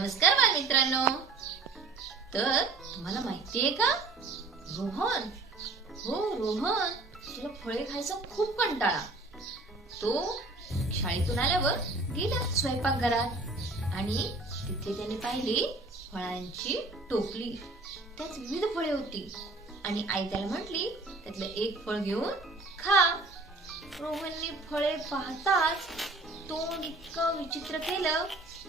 नमस्कार बालमित्रांनो. तर तुम्हाला माहितीये का? रोहन. हो रोहन. तुला फळे खायचा खूप कंटाळा. तो शाळेतून आल्यावर गेला स्वयंपाकघरात. आणि तिथे त्याने पाहिली फळांची टोपली. त्यात विविध फळे होती. आणि आई त्याला म्हटली त्यातलं एक फळ घेऊन खा. रोहनने फळे पाहताच तोंड इतकं विचित्र केलं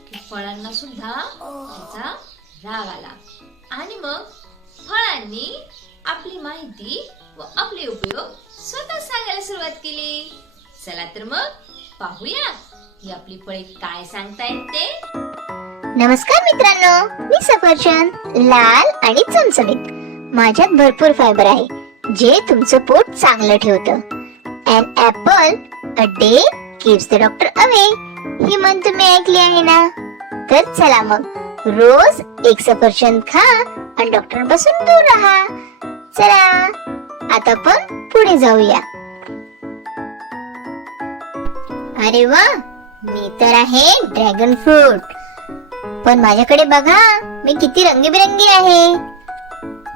की फळांना सुद्धा त्याचा राग आला. आणि मग फळांनी आपली माहिती व आपले उपयोग स्वतः सांगायला सुरुवात केली. चला तर मग पाहूया ही आपली फळे काय सांगतायत ते. नमस्कार मित्रांनो मी सफरचंद लाल आणि चमचमीत. माझ्यात भरपूर फायबर आहे जे तुमचं पोट चांगलं ठेवतं. An apple a day keeps the doctor away ही म्हण तुम्ही ऐकली आहे ना तर चला मग रोज एक सफरचंद खा आणि डॉक्टरांपासून दूर राहा. चला आता पण पुढे जाऊया. अरे वा मी तर आहे ड्रॅगन फ्रूट पण माझ्याकडे बघा मी किती रंगीबेरंगी आहे.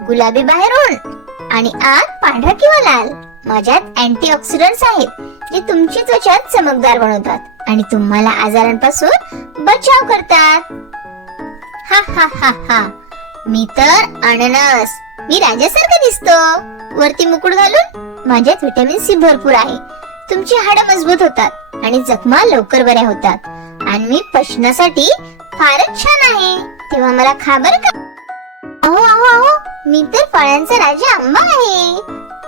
गुलाबी बाहेरून आणि आत पांढरा किंवा लाल. माझ्यात अँटीऑक्सिडंट्स आहेत. जे तुमची त्वचा चमकदार बनवतात आणि तुम्हाला आजारांपासून बचाव करतात. हा हा हा हा. मी तर अननस. मी राजासारखा दिसतो. वरती मुकुट घालून माझ्यात व्हिटॅमिन सी भरपूर आहे. तुमची हाडं मजबूत होतात आणि जखमा लवकर बऱ्या होतात. आणि मी पचनासाठी फारच छान आहे. तेव्हा मला खा बर का? अहो अहो अहो. मी तर फळांचा राजा आंबा आहे.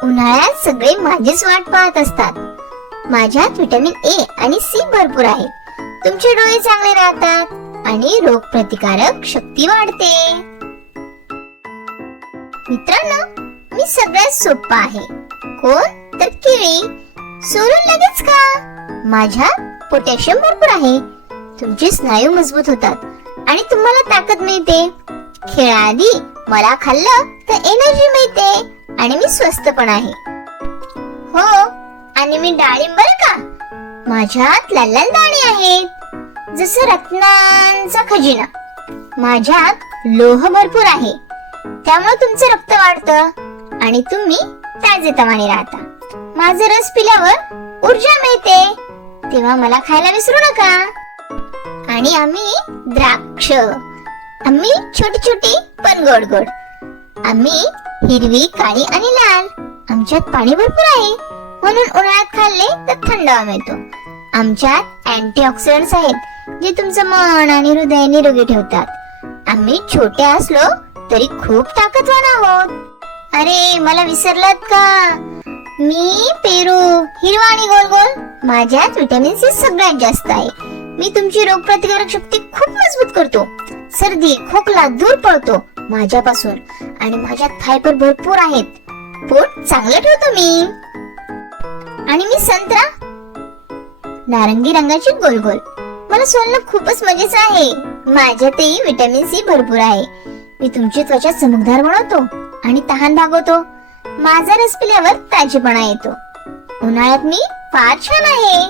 उन्हाळ्यात सगळे माझीच वाट पाहत असतात. माझ्यात विटॅमिन ए आणि सी भरपूर आहे तुमचे डोळे चांगले राहतात आणि रोगप्रतिकारक शक्ती वाढते. मित्रांनो मी सगळ्यात सोपा आहे. कोण? तर केळी सोडून लगेच का? माझ्या पोटॅशियम भरपूर आहे. तुमचे स्नायू मजबूत होतात आणि तुम्हाला ताकद मिळते. खेळाआधी मला खाल्लं तर एनर्जी मिळते आणि मी स्वस्त पण आहे. हो आणि मी डाळिंब का? माझ्यात लाल लाल दाणे आहेत. जसं रत्नांचा खजिना. माझ्यात लोह भरपूर आहे. त्यामुळे तुमचं रक्त वाढतं आणि तुम्ही ताजेतवाने राहता. माझं रस पिल्यावर ऊर्जा मिळते. तेव्हा मला खायला विसरू नका. आणि आम्ही द्राक्ष. आम्ही छोटी छोटी पण गोड गोड. आम्ही हिरवी काळी आणि लाल. आमच्यात पाणी भरपूर आहे. म्हणून उन्हाळ्यात खाल्ले तर थंडावा मिळतो. आमच्यात अँटीऑक्सिडंट्स आहेत जे तुमचं मन आणि हृदय निरोगी ठेवतात. आम्ही छोटे असलो तरी खूप ताकदवान आहोत. अरे मला विसरलात का? मी पेरू हिरवा आणि गोल गोल माझ्यात व्हिटॅमिन सी सगळ्यात जास्त आहे. मी तुमची रोगप्रतिकारक शक्ती खूप मजबूत करतो. सर्दी खोकला दूर पळतो माझ्यापासून आणि माझ्यात फायबर भरपूर आहेत. पोट चांगलं ठेवतो मी. आणि मी संत्रा. नारंगी रंगाची गोल गोल मला सोलणं खूपच मजेचं आहे. माझ्यातही विटॅमिन सी भरपूर आहे. मी तुमची त्वचा चमकदार बनवतो आणि तहान भागवतो. माझा रस पिल्यावर ताजेपणा येतो. उन्हाळ्यात मी फार छान आहे.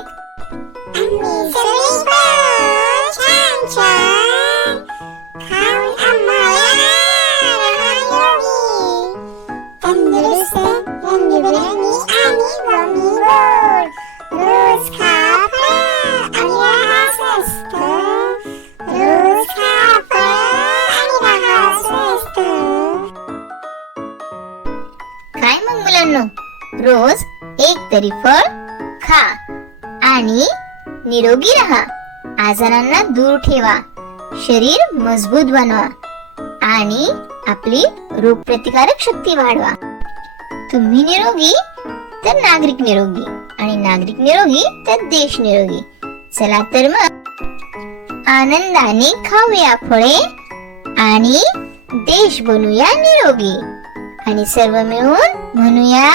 रोज एक तरी फळ खा आणि निरोगी राहा. आजारांना दूर ठेवा. शरीर मजबूत बनवा आणि आपली रोगप्रतिकारक शक्ती वाढवा. तुम्ही निरोगी तर नागरिक निरोगी आणि नागरिक निरोगी तर देश निरोगी. चला तर मग आनंदाने खाऊया फळे आणि देश बनूया निरोगी. आणि सर्व मिळून म्हणूया